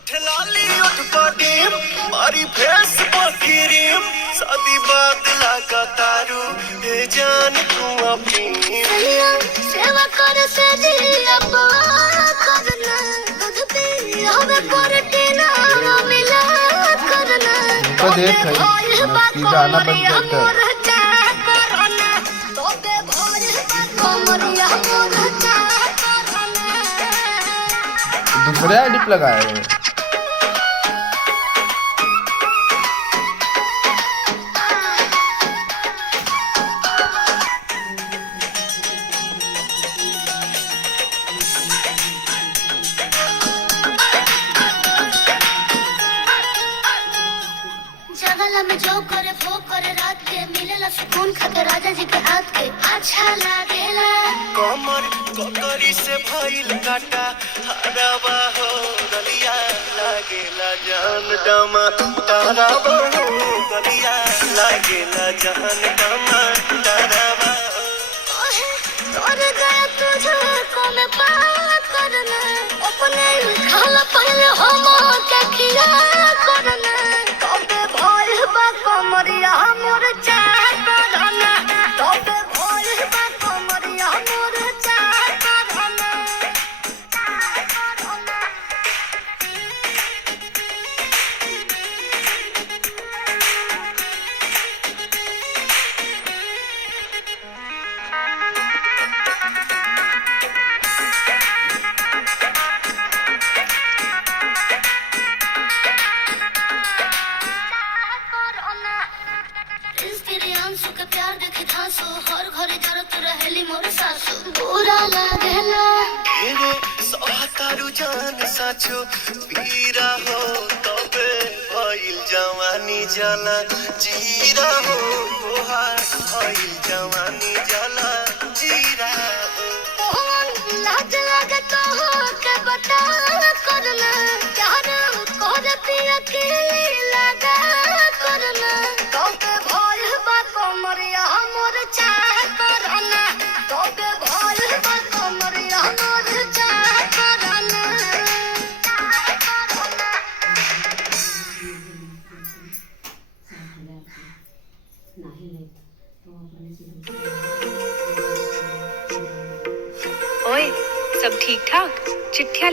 उठ लाली उठ पाटीम मारी फेस पकीरीम शादी बाद लगा तारू हे जान तू अपनी सेवा कर से दिया करना दूध पी हमें प्रोटीन मिला करना तो देख भाई गाना बंद कर दूसरे डिप लगाए हैं जगला में जो करे वो करे रात के मिलेला सुकून खाके राजा जी के हाथ के अच्छा लागेला कमर ककरी से भइल काटा हरावा हो गलिया लागेला जान डमा तारावा हो गलिया लागेला जान डमा तारावा तोर गया तुझे को मैं पाया करना अपने खाला पहले हम के खिया करना तबे भइल बा कमरिया मोर चाह करना तबे भइल बा कमरिया मोर चाह करना इंस्पिरेंसु के प्यार देखे धांसु हर घरे जरत रहेली मोर सासु बुरा लागेला ढेरे सहतारू जान साचो पीरा हो तबे भइल जवानी जाला जीरा हो तोहार भइल जवानी जाला जीरा हो लाज लागे तो के बता करना प्यार करती अकेले लगा करना तबे भइल बा कमरिया मोर चाह करना तबे भइल बा कमरिया मोर चाह करना ओए सब ठीक ठाक चिट्ठियां